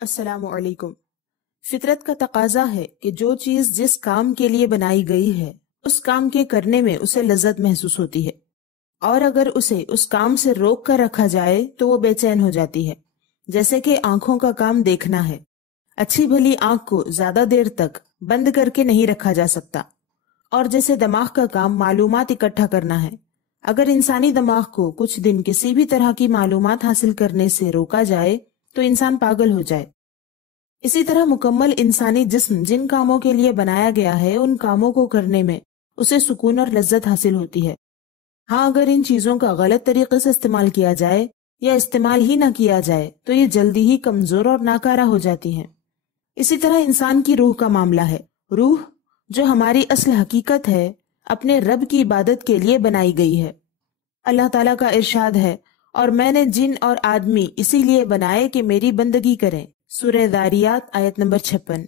السلام علیکم۔ فطرت کا تقاضا ہے کہ جو چیز جس کام کے لیے بنائی گئی ہے اس کام کے کرنے میں اسے لذت محسوس ہوتی ہے، اور اگر اسے اس کام سے روک کر رکھا جائے تو وہ بے چین ہو جاتی ہے۔ جیسے کہ آنکھوں کا کام دیکھنا ہے، اچھی بھلی آنکھ کو زیادہ دیر تک بند کر کے نہیں رکھا جا سکتا، اور جیسے دماغ کا کام معلومات اکٹھا کرنا ہے، اگر انسانی دماغ کو کچھ دن کسی بھی طرح کی معلومات حاصل کرنے سے روکا جائے تو انسان پاگل ہو جائے۔ اسی طرح مکمل انسانی جسم جن کاموں کے لیے بنایا گیا ہے ان کاموں کو کرنے میں اسے سکون اور لذت حاصل ہوتی ہے۔ ہاں، اگر ان چیزوں کا غلط طریقے سے استعمال کیا جائے یا استعمال ہی نہ کیا جائے تو یہ جلدی ہی کمزور اور ناکارہ ہو جاتی ہیں۔ اسی طرح انسان کی روح کا معاملہ ہے۔ روح، جو ہماری اصل حقیقت ہے، اپنے رب کی عبادت کے لیے بنائی گئی ہے۔ اللہ تعالیٰ کا ارشاد ہے، اور میں نے جن اور آدمی اسی لیے بنائے کہ میری بندگی کریں۔ سورہ ذاریات آیت نمبر 56۔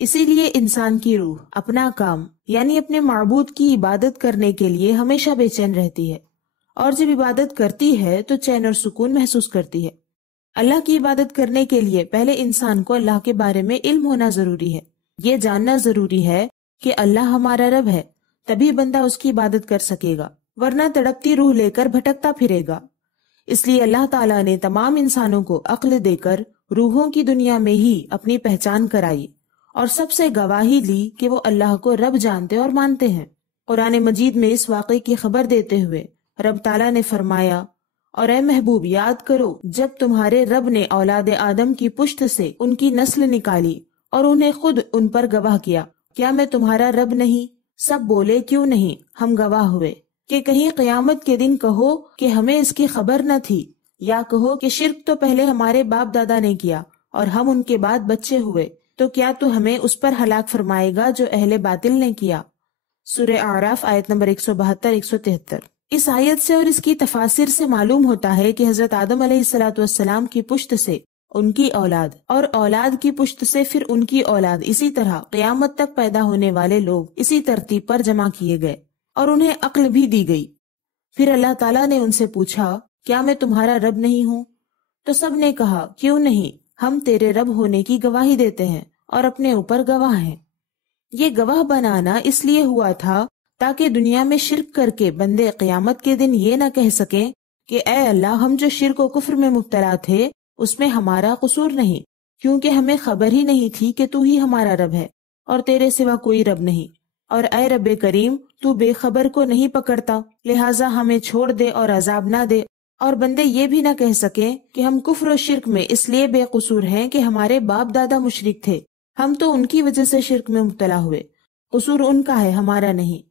اسی لیے انسان کی روح اپنا کام یعنی اپنے معبود کی عبادت کرنے کے لیے ہمیشہ بے چین رہتی ہے، اور جب عبادت کرتی ہے تو چین اور سکون محسوس کرتی ہے۔ اللہ کی عبادت کرنے کے لیے پہلے انسان کو اللہ کے بارے میں علم ہونا ضروری ہے۔ یہ جاننا ضروری ہے کہ اللہ ہمارا رب ہے، تبھی بندہ اس کی عبادت کر سکے گا، ورنہ تڑپتی روح لے کر بھٹکتا پھرے گا۔ اس لیے اللہ تعالیٰ نے تمام انسانوں کو عقل دے کر روحوں کی دنیا میں ہی اپنی پہچان کرائی اور سب سے گواہی لی کہ وہ اللہ کو رب جانتے اور مانتے ہیں۔ قرآن مجید میں اس واقعے کی خبر دیتے ہوئے رب تعالیٰ نے فرمایا، اور اے محبوب، یاد کرو جب تمہارے رب نے اولاد آدم کی پشت سے ان کی نسل نکالی اور انہیں خود ان پر گواہ کیا، کیا میں تمہارا رب نہیں؟ سب بولے، کیوں نہیں، ہم گواہ ہوئے۔ کہ کہیں قیامت کے دن کہو کہ ہمیں اس کی خبر نہ تھی، یا کہو کہ شرک تو پہلے ہمارے باپ دادا نے کیا اور ہم ان کے بعد بچے ہوئے، تو کیا تو ہمیں اس پر ہلاک فرمائے گا جو اہل باطل نے کیا۔ سورہ اعراف آیت نمبر 172-173۔ اس آیت سے اور اس کی تفاسیر سے معلوم ہوتا ہے کہ حضرت آدم علیہ السلام کی پشت سے ان کی اولاد، اور اولاد کی پشت سے پھر ان کی اولاد، اسی طرح قیامت تک پیدا ہونے والے لوگ اسی ترتیب پر جمع کیے گئے اور انہیں عقل بھی دی گئی۔ پھر اللہ تعالیٰ نے ان سے پوچھا، کیا میں تمہارا رب نہیں ہوں؟ تو سب نے کہا، کیوں نہیں، ہم تیرے رب ہونے کی گواہی دیتے ہیں اور اپنے اوپر گواہ ہیں۔ یہ گواہ بنانا اس لیے ہوا تھا تاکہ دنیا میں شرک کر کے بندے قیامت کے دن یہ نہ کہہ سکیں کہ اے اللہ، ہم جو شرک و کفر میں مبتلا تھے اس میں ہمارا قصور نہیں، کیونکہ ہمیں خبر ہی نہیں تھی کہ تو ہی ہمارا رب ہے اور تیرے سوا کوئی رب نہیں، اور اے رب کریم، تو بے خبر کو نہیں پکڑتا، لہٰذا ہمیں چھوڑ دے اور عذاب نہ دے۔ اور بندے یہ بھی نہ کہہ سکیں کہ ہم کفر و شرک میں اس لیے بے قصور ہیں کہ ہمارے باپ دادا مشرک تھے، ہم تو ان کی وجہ سے شرک میں مبتلا ہوئے، قصور ان کا ہے، ہمارا نہیں۔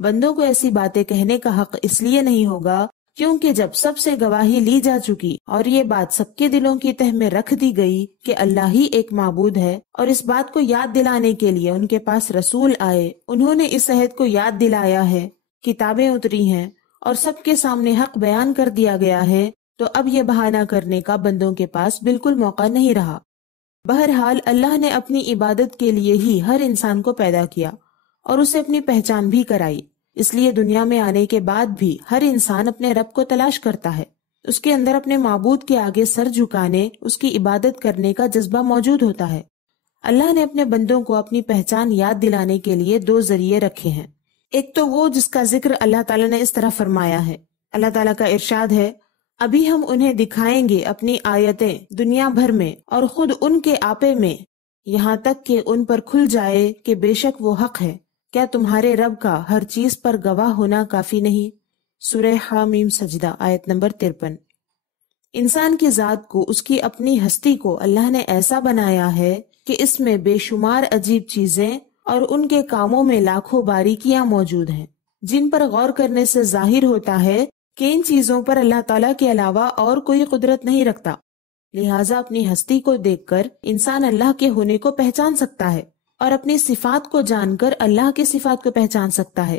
بندوں کو ایسی باتیں کہنے کا حق اس لیے نہیں ہوگا کیونکہ جب سب سے گواہی لی جا چکی اور یہ بات سب کے دلوں کی تہ میں رکھ دی گئی کہ اللہ ہی ایک معبود ہے، اور اس بات کو یاد دلانے کے لیے ان کے پاس رسول آئے، انہوں نے اس عہد کو یاد دلایا ہے، کتابیں اتری ہیں اور سب کے سامنے حق بیان کر دیا گیا ہے، تو اب یہ بہانہ کرنے کا بندوں کے پاس بالکل موقع نہیں رہا۔ بہرحال اللہ نے اپنی عبادت کے لیے ہی ہر انسان کو پیدا کیا اور اسے اپنی پہچان بھی کرائی، اس لیے دنیا میں آنے کے بعد بھی ہر انسان اپنے رب کو تلاش کرتا ہے، اس کے اندر اپنے معبود کے آگے سر جھکانے، اس کی عبادت کرنے کا جذبہ موجود ہوتا ہے۔ اللہ نے اپنے بندوں کو اپنی پہچان یاد دلانے کے لیے دو ذریعے رکھے ہیں۔ ایک تو وہ جس کا ذکر اللہ تعالیٰ نے اس طرح فرمایا ہے۔ اللہ تعالیٰ کا ارشاد ہے، ابھی ہم انہیں دکھائیں گے اپنی آیتیں دنیا بھر میں اور خود ان کے آپے میں، یہاں تک کہ ان پر کھل جائے کہ بے شک وہ حق ہے۔ کیا تمہارے رب کا ہر چیز پر گواہ ہونا کافی نہیں؟ سورہ حامیم سجدہ آیت نمبر 53۔ انسان کی ذات کو، اس کی اپنی ہستی کو اللہ نے ایسا بنایا ہے کہ اس میں بے شمار عجیب چیزیں اور ان کے کاموں میں لاکھوں باریکیاں موجود ہیں، جن پر غور کرنے سے ظاہر ہوتا ہے کہ ان چیزوں پر اللہ تعالیٰ کے علاوہ اور کوئی قدرت نہیں رکھتا۔ لہٰذا اپنی ہستی کو دیکھ کر انسان اللہ کے ہونے کو پہچان سکتا ہے اور اپنی صفات کو جان کر اللہ کی صفات کو پہچان سکتا ہے۔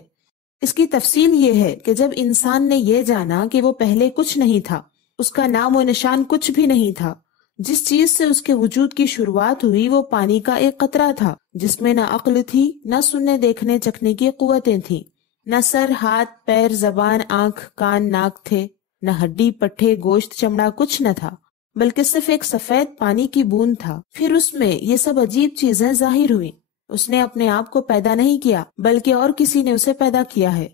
اس کی تفصیل یہ ہے کہ جب انسان نے یہ جانا کہ وہ پہلے کچھ نہیں تھا، اس کا نام و نشان کچھ بھی نہیں تھا، جس چیز سے اس کے وجود کی شروعات ہوئی وہ پانی کا ایک قطرہ تھا، جس میں نہ عقل تھی، نہ سننے دیکھنے چکھنے کی قوتیں تھیں، نہ سر، ہاتھ، پیر، زبان، آنکھ، کان، ناک تھے، نہ ہڈی، پٹھے، گوشت، چمڑا، کچھ نہ تھا، بلکہ صرف ایک سفید پانی کی بوند تھا۔ پھر اس میں یہ سب عجیب چیزیں ظاہر ہوئیں۔ اس نے اپنے آپ کو پیدا نہیں کیا بلکہ اور کسی نے اسے پیدا کیا ہے۔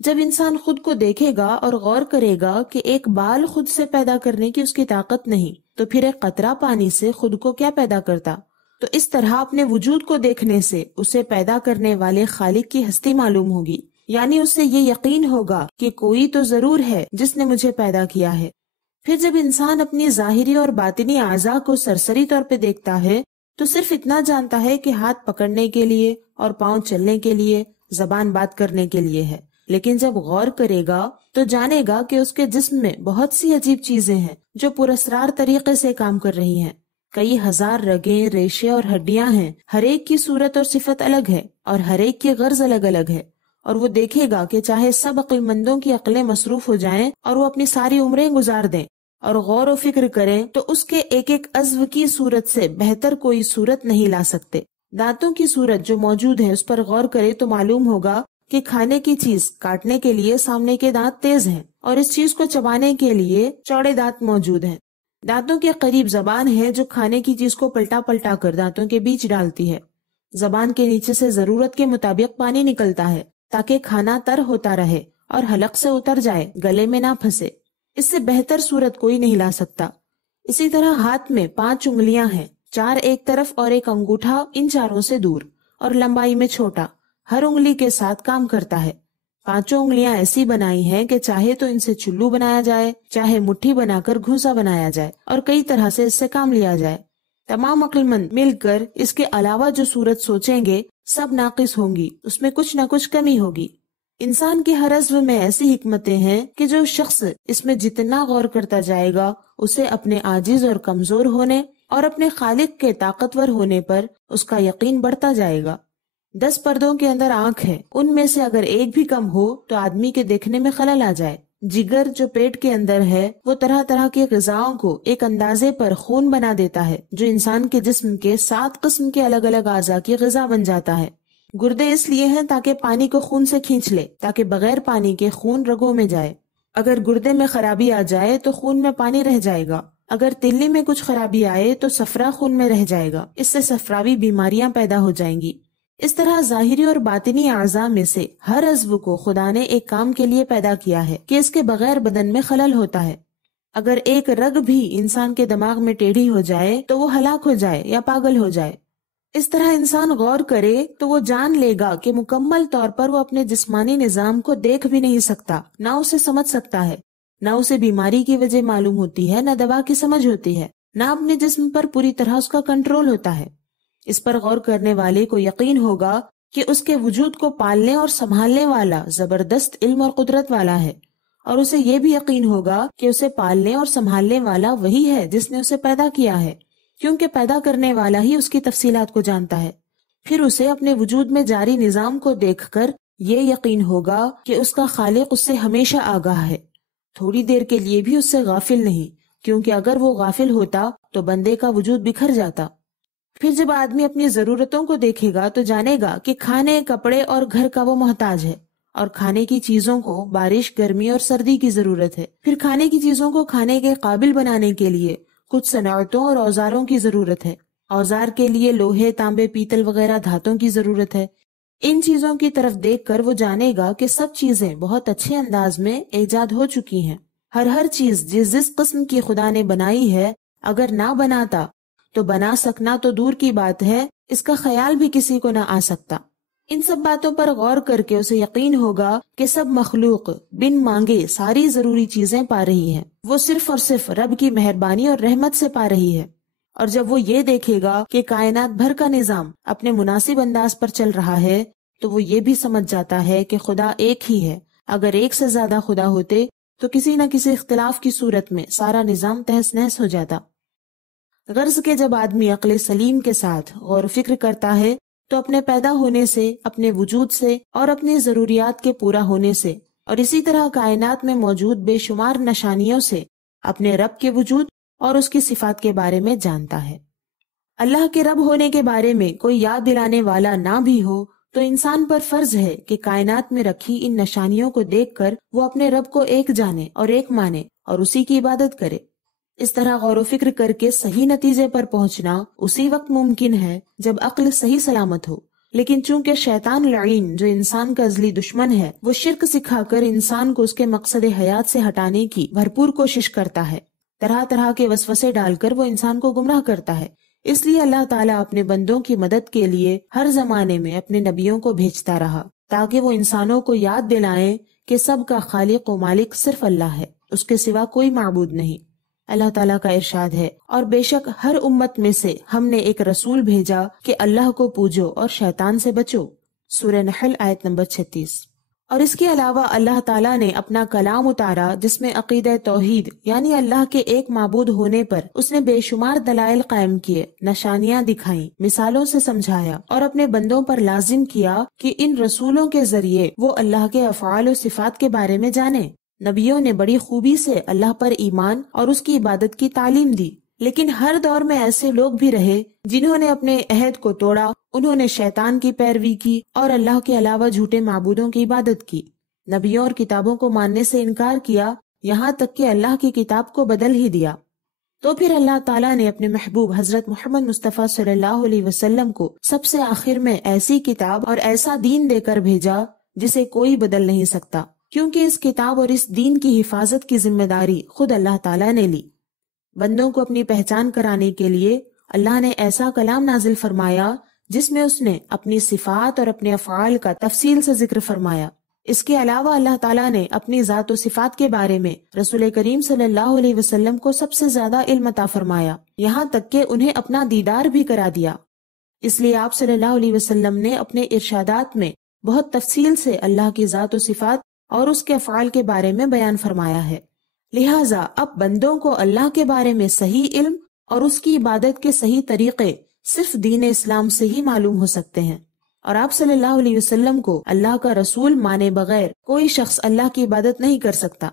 جب انسان خود کو دیکھے گا اور غور کرے گا کہ ایک بال خود سے پیدا کرنے کی اس کی طاقت نہیں، تو پھر ایک قطرہ پانی سے خود کو کیا پیدا کرتا؟ تو اس طرح اپنے وجود کو دیکھنے سے اسے پیدا کرنے والے خالق کی ہستی معلوم ہوگی، یعنی اسے یہ یقین ہوگا کہ کوئی تو ضرور ہے جس نے مجھے پیدا کیا ہے۔ پھر جب انسان اپنی ظاہری اور باطنی اعضاء کو سرسری طور پہ دیکھتا ہے تو صرف اتنا جانتا ہے کہ ہاتھ پکڑنے کے لیے اور پاؤں چلنے کے لیے، زبان بات کرنے کے لیے ہے، لیکن جب غور کرے گا تو جانے گا کہ اس کے جسم میں بہت سی عجیب چیزیں ہیں جو پراسرار طریقے سے کام کر رہی ہیں۔ کئی ہزار رگیں، ریشے اور ہڈیاں ہیں، ہر ایک کی صورت اور صفت الگ ہے اور ہر ایک کی غرض الگ الگ ہے، اور وہ دیکھے گا کہ چاہے سب عقل مندوں کی عقلیں مصروف ہو جائیں اور وہ اپنی ساری عمریں گزار دیں اور غور و فکر کریں تو اس کے ایک ایک عضو کی صورت سے بہتر کوئی صورت نہیں لا سکتے۔ دانتوں کی صورت جو موجود ہے اس پر غور کرے تو معلوم ہوگا کہ کھانے کی چیز کاٹنے کے لیے سامنے کے دانت تیز ہیں اور اس چیز کو چبانے کے لیے چوڑے دانت موجود ہیں۔ دانتوں کے قریب زبان ہے جو کھانے کی چیز کو پلٹا پلٹا کر دانتوں کے بیچ ڈالتی ہے۔ زبان کے نیچے سے ضرورت کے مطابق پانی نکلتا ہے تاکہ کھانا تر ہوتا رہے اور حلق سے اتر جائے، گلے میں نہ پھنسے۔ اس سے بہتر صورت کوئی نہیں لا سکتا۔ اسی طرح ہاتھ میں 5 انگلیاں ہیں، 4 ایک طرف اور ایک انگوٹھا ان چاروں سے دور اور لمبائی میں چھوٹا، ہر انگلی کے ساتھ کام کرتا ہے۔ 5 انگلیاں ایسی بنائی ہیں کہ چاہے تو ان سے چلو بنایا جائے، چاہے مٹھی بنا کر گھوسا بنایا جائے اور کئی طرح سے اس سے کام لیا جائے۔ تمام عقل مند مل کر اس کے علاوہ جو صورت سوچیں گے سب ناقص ہوں گی، اس میں کچھ نہ کچھ کمی ہوگی۔ انسان کے ہر عضو میں ایسی حکمتیں ہیں کہ جو شخص اس میں جتنا غور کرتا جائے گا اسے اپنے عاجز اور کمزور ہونے اور اپنے خالق کے طاقتور ہونے پر اس کا یقین بڑھتا جائے گا۔ 10 پردوں کے اندر آنکھ ہے، ان میں سے اگر ایک بھی کم ہو تو آدمی کے دیکھنے میں خلل آ جائے۔ جگر جو پیٹ کے اندر ہے وہ طرح طرح کی غذاؤں کو ایک اندازے پر خون بنا دیتا ہے جو انسان کے جسم کے 7 قسم کے الگ الگ اعضاء کی غذا بن جاتا ہے۔ گردے اس لیے ہیں تاکہ پانی کو خون سے کھینچ لے، تاکہ بغیر پانی کے خون رگوں میں جائے۔ اگر گردے میں خرابی آ جائے تو خون میں پانی رہ جائے گا، اگر تلی میں کچھ خرابی آئے تو صفرا خون میں رہ جائے گا، اس سے صفراوی بیماریاں پیدا ہو جائیں گی۔ اس طرح ظاہری اور باطنی اعضاء میں سے ہر عضو کو خدا نے ایک کام کے لیے پیدا کیا ہے کہ اس کے بغیر بدن میں خلل ہوتا ہے۔ اگر ایک رگ بھی انسان کے دماغ میں ٹیڑھی ہو جائے تو وہ ہلاک ہو جائے یا پاگل ہو جائے۔ اس طرح انسان غور کرے تو وہ جان لے گا کہ مکمل طور پر وہ اپنے جسمانی نظام کو دیکھ بھی نہیں سکتا، نہ اسے سمجھ سکتا ہے، نہ اسے بیماری کی وجہ معلوم ہوتی ہے، نہ دوا کی سمجھ ہوتی ہے، نہ اپنے جسم پر پوری طرح اس کا کنٹرول ہوتا ہے۔ اس پر غور کرنے والے کو یقین ہوگا کہ اس کے وجود کو پالنے اور سنبھالنے والا زبردست علم اور قدرت والا ہے، اور اسے یہ بھی یقین ہوگا کہ اسے پالنے اور سنبھالنے والا وہی ہے جس نے اسے پیدا کیا ہے، کیونکہ پیدا کرنے والا ہی اس کی تفصیلات کو جانتا ہے۔ پھر اسے اپنے وجود میں جاری نظام کو دیکھ کر یہ یقین ہوگا کہ اس کا خالق اس سے ہمیشہ آگاہ ہے، تھوڑی دیر کے لیے بھی اس سے غافل نہیں، کیونکہ اگر وہ غافل ہوتا تو بندے کا وجود بکھر جاتا۔ پھر جب آدمی اپنی ضرورتوں کو دیکھے گا تو جانے گا کہ کھانے، کپڑے اور گھر کا وہ محتاج ہے، اور کھانے کی چیزوں کو بارش، گرمی اور سردی کی ضرورت ہے۔ پھر کھانے کی چیزوں کو کھانے کے قابل بنانے کے لیے کچھ صنعتوں اور اوزاروں کی ضرورت ہے۔ اوزار کے لیے لوہے، تانبے، پیتل وغیرہ دھاتوں کی ضرورت ہے۔ ان چیزوں کی طرف دیکھ کر وہ جانے گا کہ سب چیزیں بہت اچھے انداز میں ایجاد ہو چکی ہیں۔ ہر چیز جس قسم کی خدا نے بنائی ہے، اگر نہ بناتا تو بنا سکنا تو دور کی بات ہے، اس کا خیال بھی کسی کو نہ آ سکتا۔ ان سب باتوں پر غور کر کے اسے یقین ہوگا کہ سب مخلوق بن مانگے ساری ضروری چیزیں پا رہی ہے، وہ صرف اور صرف رب کی مہربانی اور رحمت سے پا رہی ہے۔ اور جب وہ یہ دیکھے گا کہ کائنات بھر کا نظام اپنے مناسب انداز پر چل رہا ہے تو وہ یہ بھی سمجھ جاتا ہے کہ خدا ایک ہی ہے۔ اگر ایک سے زیادہ خدا ہوتے تو کسی نہ کسی اختلاف کی صورت میں سارا نظام تہس نہس ہو جاتا۔ غرض کہ جب آدمی عقل سلیم کے ساتھ غور و فکر کرتا ہے تو اپنے پیدا ہونے سے، اپنے وجود سے اور اپنی ضروریات کے پورا ہونے سے، اور اسی طرح کائنات میں موجود بے شمار نشانیوں سے اپنے رب کے وجود اور اس کی صفات کے بارے میں جانتا ہے۔ اللہ کے رب ہونے کے بارے میں کوئی یاد دلانے والا نہ بھی ہو تو انسان پر فرض ہے کہ کائنات میں رکھی ان نشانیوں کو دیکھ کر وہ اپنے رب کو ایک جانے اور ایک مانے اور اسی کی عبادت کرے۔ اس طرح غور و فکر کر کے صحیح نتیجے پر پہنچنا اسی وقت ممکن ہے جب عقل صحیح سلامت ہو، لیکن چونکہ شیطان لعین جو انسان کا ازلی دشمن ہے، وہ شرک سکھا کر انسان کو اس کے مقصد حیات سے ہٹانے کی بھرپور کوشش کرتا ہے، طرح طرح کے وسوسے ڈال کر وہ انسان کو گمراہ کرتا ہے۔ اس لیے اللہ تعالیٰ اپنے بندوں کی مدد کے لیے ہر زمانے میں اپنے نبیوں کو بھیجتا رہا تاکہ وہ انسانوں کو یاد دلائیں کہ سب کا خالق و مالک صرف اللہ ہے، اس کے سوا کوئی معبود نہیں۔ اللہ تعالیٰ کا ارشاد ہے، اور بے شک ہر امت میں سے ہم نے ایک رسول بھیجا کہ اللہ کو پوجو اور شیطان سے بچو، سورہ نحل آیت نمبر 36۔ اور اس کے علاوہ اللہ تعالیٰ نے اپنا کلام اتارا جس میں عقیدہ توحید یعنی اللہ کے ایک معبود ہونے پر اس نے بے شمار دلائل قائم کیے، نشانیاں دکھائیں، مثالوں سے سمجھایا اور اپنے بندوں پر لازم کیا کہ ان رسولوں کے ذریعے وہ اللہ کے افعال و صفات کے بارے میں جانیں۔ نبیوں نے بڑی خوبی سے اللہ پر ایمان اور اس کی عبادت کی تعلیم دی، لیکن ہر دور میں ایسے لوگ بھی رہے جنہوں نے اپنے عہد کو توڑا، انہوں نے شیطان کی پیروی کی اور اللہ کے علاوہ جھوٹے معبودوں کی عبادت کی، نبیوں اور کتابوں کو ماننے سے انکار کیا، یہاں تک کہ اللہ کی کتاب کو بدل ہی دیا۔ تو پھر اللہ تعالیٰ نے اپنے محبوب حضرت محمد مصطفیٰ صلی اللہ علیہ وسلم کو سب سے آخر میں ایسی کتاب اور ایسا دین دے کر بھیجا جسے کوئی بدل نہیں سکتا، کیونکہ اس کتاب اور اس دین کی حفاظت کی ذمہ داری خود اللہ تعالیٰ نے لی۔ بندوں کو اپنی پہچان کرانے کے لیے اللہ نے ایسا کلام نازل فرمایا جس میں اس نے اپنی صفات اور اپنے افعال کا تفصیل سے ذکر فرمایا۔ اس کے علاوہ اللہ تعالیٰ نے اپنی ذات و صفات کے بارے میں رسول کریم صلی اللہ علیہ وسلم کو سب سے زیادہ علم عطا فرمایا، یہاں تک کہ انہیں اپنا دیدار بھی کرا دیا۔ اس لیے آپ صلی اللہ علیہ وسلم نے اپنے ارشادات میں بہت تفصیل سے اللہ کی ذات و صفات اور اس کے افعال کے بارے میں بیان فرمایا ہے۔ لہٰذا اب بندوں کو اللہ کے بارے میں صحیح علم اور اس کی عبادت کے صحیح طریقے صرف دین اسلام سے ہی معلوم ہو سکتے ہیں، اور آپ صلی اللہ علیہ وسلم کو اللہ کا رسول مانے بغیر کوئی شخص اللہ کی عبادت نہیں کر سکتا۔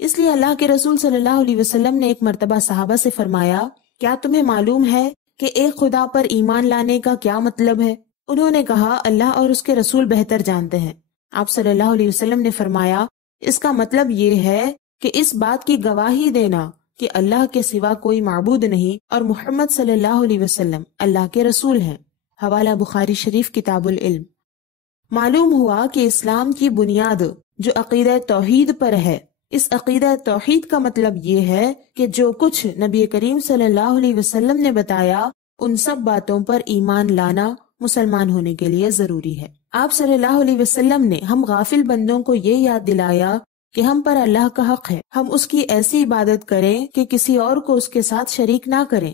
اس لیے اللہ کے رسول صلی اللہ علیہ وسلم نے ایک مرتبہ صحابہ سے فرمایا، کیا تمہیں معلوم ہے کہ ایک خدا پر ایمان لانے کا کیا مطلب ہے؟ انہوں نے کہا، اللہ اور اس کے رسول بہتر جانتے ہیں۔ آپ صلی اللہ علیہ وسلم نے فرمایا، اس کا مطلب یہ ہے کہ اس بات کی گواہی دینا کہ اللہ کے سوا کوئی معبود نہیں اور محمد صلی اللہ علیہ وسلم اللہ کے رسول ہیں۔ حوالہ بخاری شریف کتاب العلم۔ معلوم ہوا کہ اسلام کی بنیاد جو عقیدہ توحید پر ہے، اس عقیدہ توحید کا مطلب یہ ہے کہ جو کچھ نبی کریم صلی اللہ علیہ وسلم نے بتایا ان سب باتوں پر ایمان لانا مسلمان ہونے کے لیے ضروری ہے۔ آپ صلی اللہ علیہ وسلم نے ہم غافل بندوں کو یہ یاد دلایا کہ ہم پر اللہ کا حق ہے، ہم اس کی ایسی عبادت کریں کہ کسی اور کو اس کے ساتھ شریک نہ کریں۔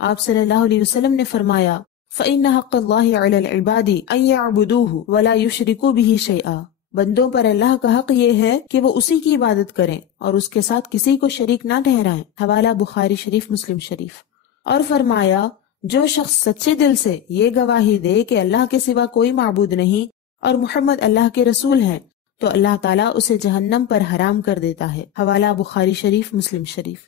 آپ صلی اللہ علیہ وسلم نے فرمایا، فَإِنَّ حَقَّ اللَّهِ عَلَى الْعِبَادِ أَن يَعْبُدُوهُ وَلَا يُشْرِكُوا بِهِ شَيْئًا۔ بندوں پر اللہ کا حق یہ ہے کہ وہ اسی کی عبادت کریں اور اس کے ساتھ کسی کو شریک نہ ٹھہرائیں۔ حوالہ بخاری شریف، مسلم شریف۔ اور فرمایا، جو شخص سچے دل سے یہ گواہی دے کہ اللہ کے سوا کوئی معبود نہیں اور محمد اللہ کے رسول ہیں تو اللہ تعالیٰ اسے جہنم پر حرام کر دیتا ہے۔ حوالہ بخاری شریف، مسلم شریف۔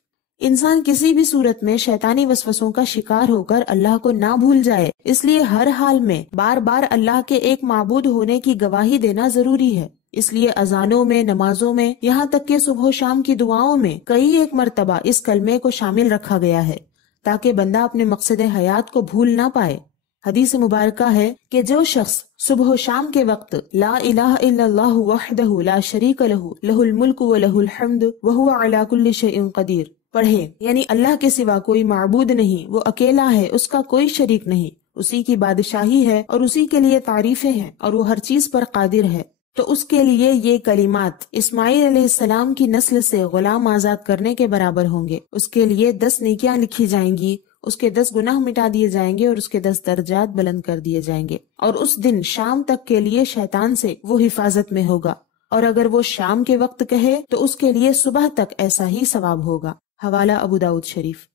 انسان کسی بھی صورت میں شیطانی وسوسوں کا شکار ہو کر اللہ کو نہ بھول جائے، اس لیے ہر حال میں بار بار اللہ کے ایک معبود ہونے کی گواہی دینا ضروری ہے۔ اس لیے اذانوں میں، نمازوں میں، یہاں تک کہ صبح و شام کی دعاؤں میں کئی ایک مرتبہ اس کلمے کو شامل رکھا گیا ہے تاکہ بندہ اپنے مقصد حیات کو بھول نہ پائے۔ حدیث مبارکہ ہے کہ جو شخص صبح و شام کے وقت لا الہ الا اللہ وحدہ لا شریک لہ لہ الملک و لہ الحمد وہو علی کل شیء قدیر پڑھے، یعنی اللہ کے سوا کوئی معبود نہیں، وہ اکیلا ہے، اس کا کوئی شریک نہیں، اسی کی بادشاہی ہے اور اسی کے لیے تعریفیں ہیں اور وہ ہر چیز پر قادر ہے، تو اس کے لیے یہ کلمات اسماعیل علیہ السلام کی نسل سے غلام آزاد کرنے کے برابر ہوں گے۔ اس کے لیے 10 نیکیاں لکھی جائیں گی، اس کے 10 گناہ مٹا دیے جائیں گے اور اس کے 10 درجات بلند کر دیے جائیں گے، اور اس دن شام تک کے لیے شیطان سے وہ حفاظت میں ہوگا، اور اگر وہ شام کے وقت کہے تو اس کے لیے صبح تک ایسا ہی ثواب ہوگا۔ حوالہ ابو داؤد شریف۔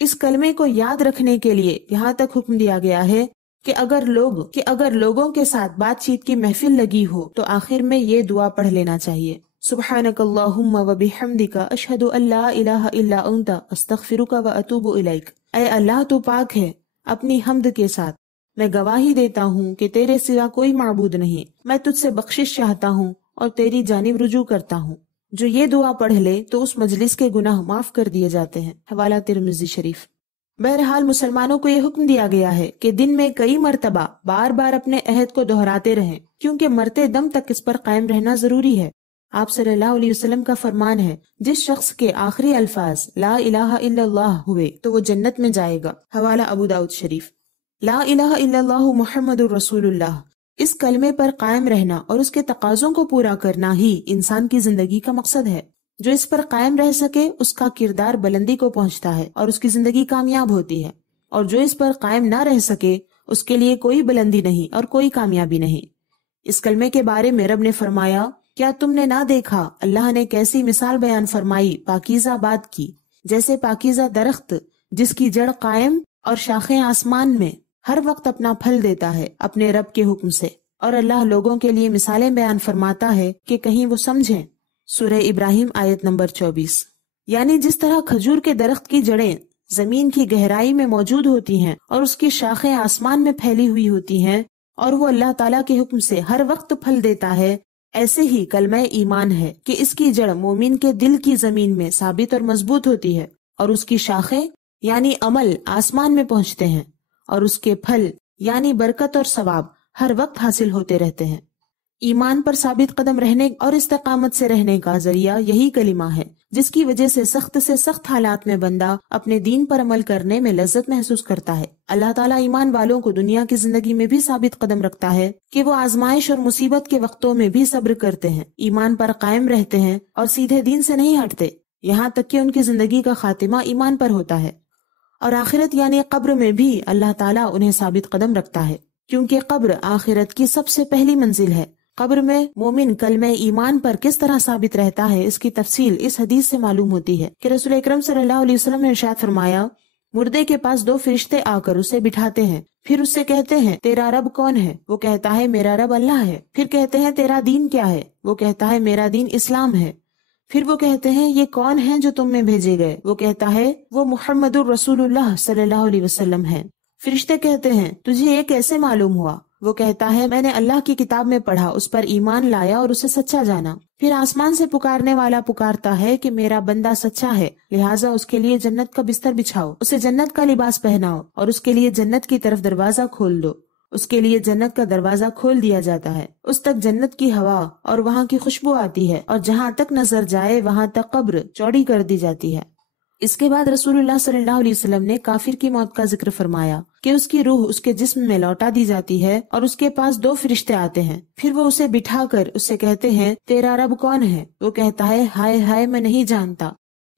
اس کلمے کو یاد رکھنے کے لیے یہاں تک حکم دیا گیا ہے کہ اگر لوگوں کے ساتھ بات چیت کی محفل لگی ہو تو آخر میں یہ دعا پڑھ لینا چاہیے، سبحانک اللہم و بحمدک اشہد ان لا الہ الا انت استغفرک و اتوب الیک۔ اے اللہ تو پاک ہے، اپنی حمد کے ساتھ میں گواہی دیتا ہوں کہ تیرے سوا کوئی معبود نہیں، میں تجھ سے بخشش چاہتا ہوں اور تیری جانب رجوع کرتا ہوں۔ جو یہ دعا پڑھ لے تو اس مجلس کے گناہ معاف کر دیے جاتے ہیں۔ حوالہ ترمذی شریف۔ بہرحال مسلمانوں کو یہ حکم دیا گیا ہے کہ دن میں کئی مرتبہ بار بار اپنے عہد کو دہراتے رہیں، کیونکہ مرتے دم تک اس پر قائم رہنا ضروری ہے۔ آپ صلی اللہ علیہ وسلم کا فرمان ہے، جس شخص کے آخری الفاظ لا الہ الا اللہ ہوئے تو وہ جنت میں جائے گا۔ حوالہ ابو داؤد شریف۔ لا الہ الا اللہ محمد الرسول اللہ، اس کلمے پر قائم رہنا اور اس کے تقاضوں کو پورا کرنا ہی انسان کی زندگی کا مقصد ہے۔ جو اس پر قائم رہ سکے اس کا کردار بلندی کو پہنچتا ہے اور اس کی زندگی کامیاب ہوتی ہے، اور جو اس پر قائم نہ رہ سکے اس کے لیے کوئی بلندی نہیں اور کوئی کامیابی نہیں۔ اس کلمے کے بارے میں رب نے فرمایا، کیا تم نے نہ دیکھا اللہ نے کیسی مثال بیان فرمائی پاکیزہ بات کی، جیسے پاکیزہ درخت جس کی جڑ قائم اور شاخیں آسمان میں، ہر وقت اپنا پھل دیتا ہے اپنے رب کے حکم سے، اور اللہ لوگوں کے لیے مثالیں بیان فرماتا ہے کہ کہیں وہ سمجھیں۔ سورہ ابراہیم آیت نمبر 24۔ یعنی جس طرح کھجور کے درخت کی جڑیں زمین کی گہرائی میں موجود ہوتی ہیں اور اس کی شاخیں آسمان میں پھیلی ہوئی ہوتی ہیں اور وہ اللہ تعالیٰ کے حکم سے ہر وقت پھل دیتا ہے، ایسے ہی کلمہ ایمان ہے کہ اس کی جڑ مومن کے دل کی زمین میں ثابت اور مضبوط ہوتی ہے، اور اس کی شاخیں یعنی عمل آسمان میں پہنچتے ہیں، اور اس کے پھل یعنی برکت اور ثواب ہر وقت حاصل ہوتے رہتے ہیں۔ ایمان پر ثابت قدم رہنے اور استقامت سے رہنے کا ذریعہ یہی کلمہ ہے، جس کی وجہ سے سخت حالات میں بندہ اپنے دین پر عمل کرنے میں لذت محسوس کرتا ہے۔ اللہ تعالیٰ ایمان والوں کو دنیا کی زندگی میں بھی ثابت قدم رکھتا ہے کہ وہ آزمائش اور مصیبت کے وقتوں میں بھی صبر کرتے ہیں، ایمان پر قائم رہتے ہیں اور سیدھے دین سے نہیں ہٹتے، یہاں تک کہ ان کی زندگی کا خاتمہ ایمان پر ہوتا ہے۔ اور آخرت یعنی قبر میں بھی اللہ تعالیٰ انہیں ثابت قدم رکھتا ہے، کیونکہ قبر آخرت کی سب سے پہلی منزل ہے۔ قبر میں مومن کلمہ ایمان پر کس طرح ثابت رہتا ہے، اس کی تفصیل اس حدیث سے معلوم ہوتی ہے کہ رسول اکرم صلی اللہ علیہ وسلم نے ارشاد فرمایا، مردے کے پاس 2 فرشتے آ کر اسے بٹھاتے ہیں، پھر اس سے کہتے ہیں تیرا رب کون ہے؟ وہ کہتا ہے میرا رب اللہ ہے۔ پھر کہتے ہیں تیرا دین کیا ہے؟ وہ کہتا ہے میرا دین اسلام ہے۔ پھر وہ کہتے ہیں یہ کون ہیں جو تم میں بھیجے گئے؟ وہ کہتا ہے وہ محمد الرسول اللہ صلی اللہ علیہ وسلم ہے۔ فرشتے کہتے ہیں تجھے یہ کیسے معلوم ہوا؟ وہ کہتا ہے میں نے اللہ کی کتاب میں پڑھا، اس پر ایمان لایا اور اسے سچا جانا۔ پھر آسمان سے پکارنے والا پکارتا ہے کہ میرا بندہ سچا ہے، لہٰذا اس کے لیے جنت کا بستر بچھاؤ، اسے جنت کا لباس پہناؤ اور اس کے لیے جنت کی طرف دروازہ کھول دو۔ اس کے لیے جنت کا دروازہ کھول دیا جاتا ہے، اس تک جنت کی ہوا اور وہاں کی خوشبو آتی ہے، اور جہاں تک نظر جائے وہاں تک قبر چوڑی کر دی جاتی ہے۔ اس کے بعد رسول اللہ صلی اللہ علیہ وسلم نے کافر کی موت کا ذکر فرمایا کہ اس کی روح اس کے جسم میں لوٹا دی جاتی ہے اور اس کے پاس 2 فرشتے آتے ہیں، پھر وہ اسے بٹھا کر اس سے کہتے ہیں تیرا رب کون ہے؟ وہ کہتا ہے ہائے ہائے میں نہیں جانتا۔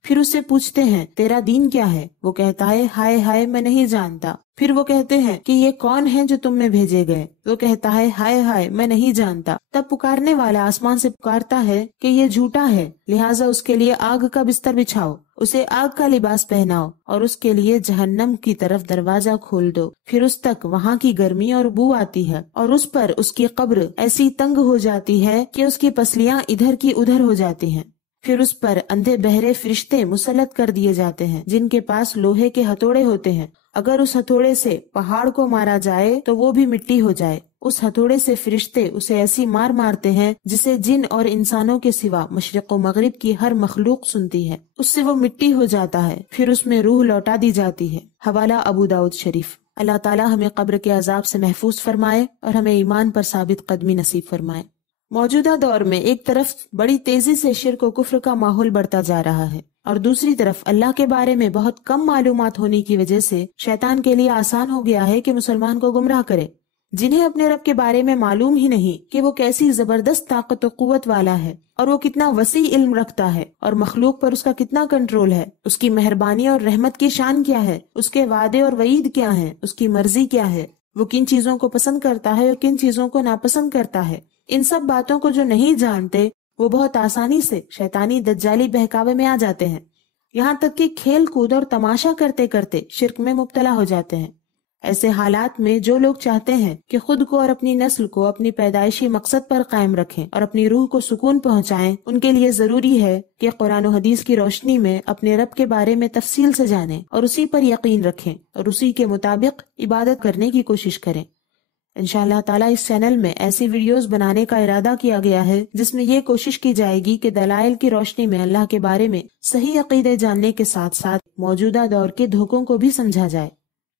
پھر اس سے پوچھتے ہیں تیرا دین کیا ہے؟ وہ کہتا ہے ہائے ہائے میں نہیں جانتا۔ پھر وہ کہتے ہیں کہ یہ کون ہیں جو تم میں بھیجے گئے؟ وہ کہتا ہے ہائے ہائے میں نہیں جانتا۔ تب پکارنے والا آسمان سے پکارتا ہے کہ یہ جھوٹا ہے، لہٰذا اس کے لیے آگ کا بستر بچھاؤ، اسے آگ کا لباس پہناؤ اور اس کے لیے جہنم کی طرف دروازہ کھول دو۔ پھر اس تک وہاں کی گرمی اور بو آتی ہے اور اس پر اس کی قبر ایسی تنگ ہو جاتی ہے کہ اس کی پسلیاں ادھر کی ادھر ہو جاتی ہیں۔ پھر اس پر اندھے بہرے فرشتے مسلط کر دیے جاتے ہیں جن کے پاس لوہے کے ہتھوڑے ہوتے ہیں، اگر اس ہتھوڑے سے پہاڑ کو مارا جائے تو وہ بھی مٹی ہو جائے۔ اس ہتھوڑے سے فرشتے اسے ایسی مار مارتے ہیں جسے جن اور انسانوں کے سوا مشرق و مغرب کی ہر مخلوق سنتی ہے، اس سے وہ مٹی ہو جاتا ہے، پھر اس میں روح لوٹا دی جاتی ہے۔ حوالہ ابو داؤد شریف۔ اللہ تعالیٰ ہمیں قبر کے عذاب سے محفوظ فرمائے اور ہمیں ایمان پر ثابت قدمی نصیب فرمائے۔ موجودہ دور میں ایک طرف بڑی تیزی سے شرک و کفر کا ماحول بڑھتا جا رہا ہے، اور دوسری طرف اللہ کے بارے میں بہت کم معلومات ہونے کی وجہ سے شیطان کے لیے آسان ہو گیا ہے کہ مسلمان کو گمراہ کرے۔ جنہیں اپنے رب کے بارے میں معلوم ہی نہیں کہ وہ کیسی زبردست طاقت و قوت والا ہے اور وہ کتنا وسیع علم رکھتا ہے اور مخلوق پر اس کا کتنا کنٹرول ہے، اس کی مہربانی اور رحمت کی شان کیا ہے، اس کے وعدے اور وعید کیا ہیں، اس کی مرضی کیا ہے، وہ کن چیزوں کو پسند کرتا ہے اور کن چیزوں کو ناپسند کرتا ہے، ان سب باتوں کو جو نہیں جانتے وہ بہت آسانی سے شیطانی دجالی بہکاوے میں آ جاتے ہیں، یہاں تک کہ کھیل کود اور تماشا کرتے کرتے شرک میں مبتلا ہو جاتے ہیں۔ ایسے حالات میں جو لوگ چاہتے ہیں کہ خود کو اور اپنی نسل کو اپنی پیدائشی مقصد پر قائم رکھیں اور اپنی روح کو سکون پہنچائیں، ان کے لیے ضروری ہے کہ قرآن و حدیث کی روشنی میں اپنے رب کے بارے میں تفصیل سے جانیں اور اسی پر یقین رکھیں اور اسی کے مطابق عبادت کرنے کی کوشش کریں۔ انشاءاللہ تعالیٰ اس چینل میں ایسی ویڈیوز بنانے کا ارادہ کیا گیا ہے جس میں یہ کوشش کی جائے گی کہ دلائل کی روشنی میں اللہ کے بارے میں صحیح عقیدے جاننے کے ساتھ ساتھ موجودہ دور کے دھوکوں کو بھی سمجھا جائے۔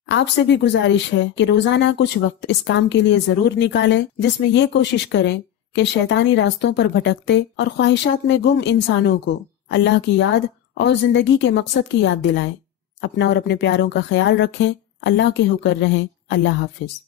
آپ سے بھی گزارش ہے کہ روزانہ کچھ وقت اس کام کے لیے ضرور نکالیں جس میں یہ کوشش کریں کہ شیطانی راستوں پر بھٹکتے اور خواہشات میں گم انسانوں کو اللہ کی یاد اور زندگی کے مقصد کی یاد دلائیں۔ اپنا اور اپنے پیاروں کا خیال رکھیں۔ اللہ کے حکم رہیں۔ اللہ حافظ۔